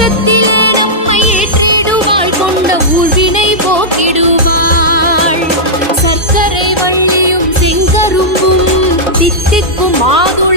மோட்சத்திலே நம்மை ஏற்றிடுவாள், கொண்ட ஊழ்வினை போக்கிடுவாள். சர்க்கரை வள்ளியும் செங்கரும்பும் தித்திக்கும் மாதுளை